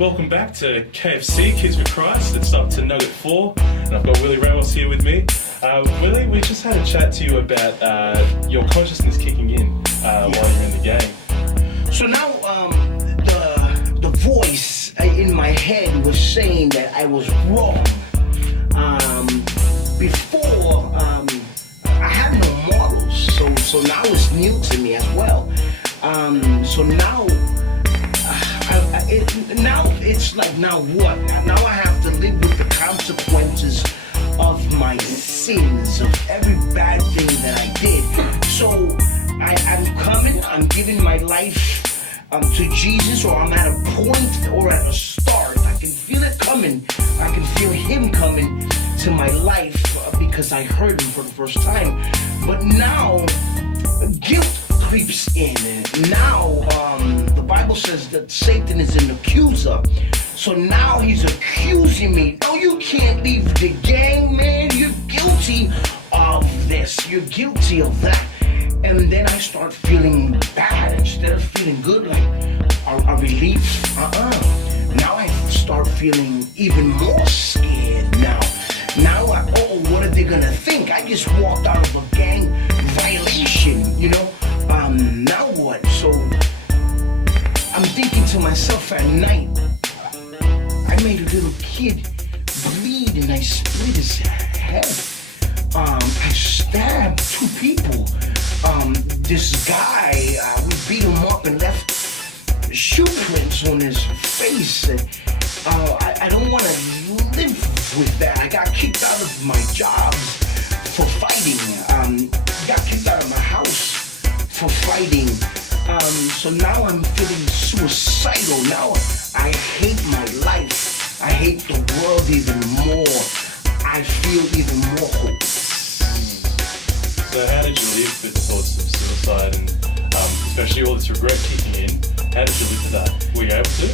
Welcome back to KFC, Kids with Christ. It's up to Nugget 4, and I've got Willy Ramos here with me. Willy, we just had a chat to you about your consciousness kicking in while you're in the game. So now the voice in my head was saying that I was wrong. Before, I had no models, so now it's new to me as well. So now, now it's like, now what? Now I have to live with the consequences of my sins, of every bad thing that I did. So I'm giving my life to Jesus, or I'm at a point or at a start. I can feel it coming. I can feel Him coming to my life because I heard Him for the first time. But now, guilt creeps in. Now, the Bible says that Satan is an accuser. So now he's accusing me. No, you can't leave the gang, man. You're guilty of this. You're guilty of that. And then I start feeling bad instead of feeling good, like a relief. Now I start feeling even more scared now. Now, what are they gonna think? I just walked out of a gang violation, you know? Now what? So I'm thinking to myself at night, I made a little kid bleed and I split his head. I stabbed 2 people. This guy, we beat him up and left shoe prints on his face. I don't want to live with that. I got kicked out of my job for fighting. Got kicked out of my house for fighting. So now I'm feeling suicidal. Now I hate my life. I hate the world even more. I feel even more hopeless. So how did you live with the thoughts of suicide and especially all this regret kicking in? How did you live with that? Were you able to?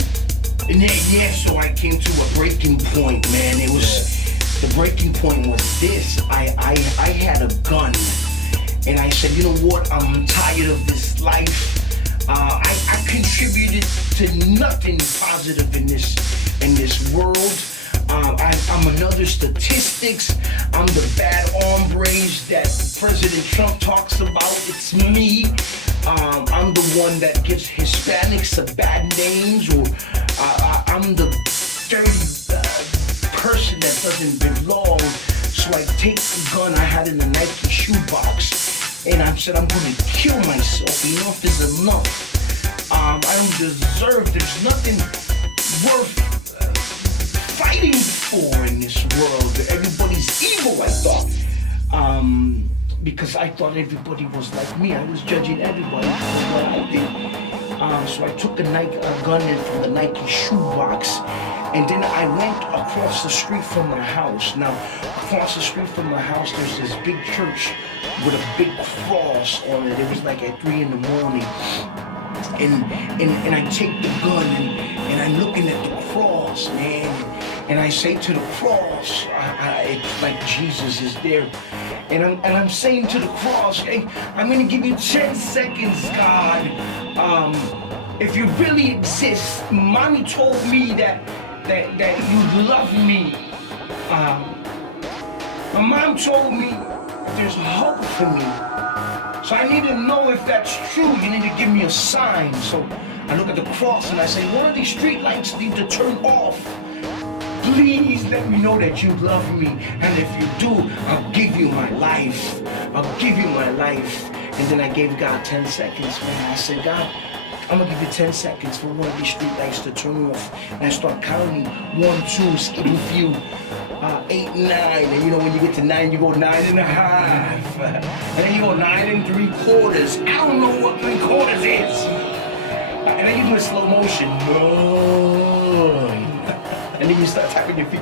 Yeah, so I came to a breaking point, man. It was, the breaking point was this. I had a gun, and I said, you know what, I'm tired of this life. I contributed to nothing positive in this world. I'm another statistics. I'm the bad hombres that President Trump talks about. It's me. I'm the one that gives Hispanics bad names, or I'm the dirty person that doesn't belong. So I take the gun I had in the Nike shoebox, and I said, I'm going to kill myself. Enough is enough. I don't deserve. There's nothing worth fighting for in this world. Everybody's evil, I thought. Because I thought everybody was like me. I was judging everybody for what I did. So I took a gun in from the Nike shoebox, and then I went across the street from my house. Now, across the street from my house, there's this big church with a big cross on it. It was like at 3 in the morning. And I take the gun and I'm looking at the cross, man. And I say to the cross, it's like Jesus is there. And I'm saying to the cross, hey, I'm gonna give you 10 seconds, God. If you really exist, Mommy told me that you love me. My mom told me there's hope for me. So I need to know if that's true. You need to give me a sign. So I look at the cross and I say, one of these street lights need to turn off. Please let me know that you love me. And if you do, I'll give you my life. I'll give you my life. And then I gave God 10 seconds, man. I said, God, I'm gonna give you 10 seconds for one of these street lights to turn off. And I start counting 1, 2, skip a few, 8, 9. And you know, when you get to 9, you go 9 and a half. And then you go 9 3/4. I don't know what 3/4 is. And then you do a slow motion. And then you start tapping your feet.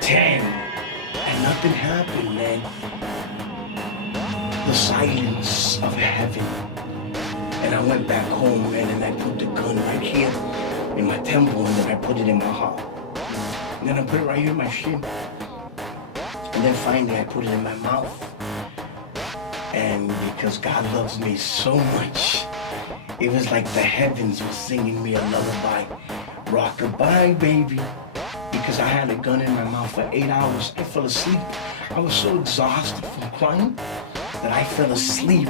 10. And nothing happened, man. The silence of heaven. And I went back home, man, and I put the gun right here in my temple, and then I put it in my heart. And then I put it right here in my shin. And then finally I put it in my mouth. And because God loves me so much, it was like the heavens were singing me a lullaby. rock-a-bye, baby. Because I had a gun in my mouth for 8 hours. I fell asleep. I was so exhausted from crying that I fell asleep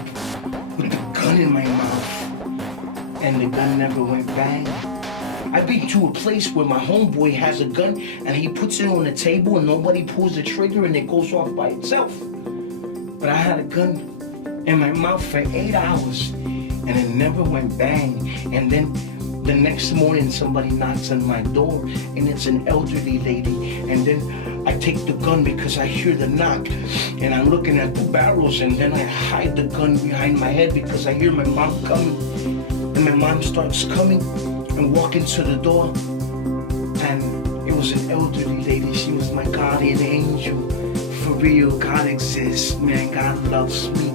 with the gun in my mouth. And the gun never went bang. I've been to a place where my homeboy has a gun and he puts it on the table and nobody pulls the trigger and it goes off by itself. But I had a gun in my mouth for 8 hours and it never went bang. And then the next morning somebody knocks on my door and it's an elderly lady. And then I take the gun because I hear the knock and I'm looking at the barrels and then I hide the gun behind my head because I hear my mom coming. And my mom starts coming and walking to the door, and it was an elderly lady. She was my guardian angel. For real, God exists, man. God loves me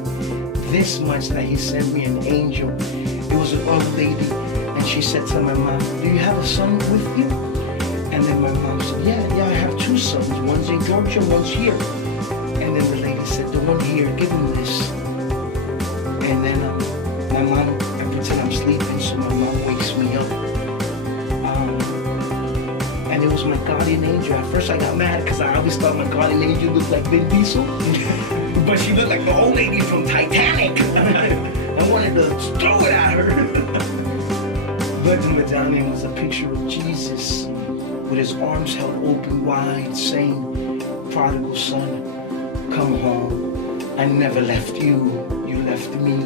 this much that He sent me an angel. It was an old lady, and she said to my mom, "Do you have a son with you?" And then my mom said, "Yeah, I have 2 sons. One's in Georgia, one's here." And then the lady said, "The one here, give him this." And then my mom, I pretend I'm sleeping, so my mom wakes me up. And it was my guardian angel. At first I got mad because I always thought my guardian angel looked like Vin Diesel. But she looked like the old lady from Titanic. I wanted to throw it at her. But the medallion was a picture of Jesus with his arms held open wide, saying, "Prodigal son, come home. I never left you, you left me."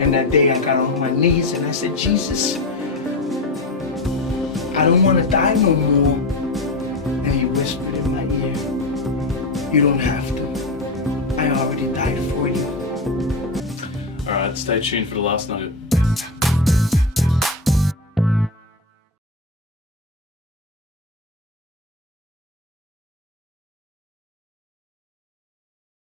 And that day I got on my knees and I said, "Jesus, I don't want to die no more." And He whispered in my ear, "You don't have to. I already died for you." All right, stay tuned for the last nugget.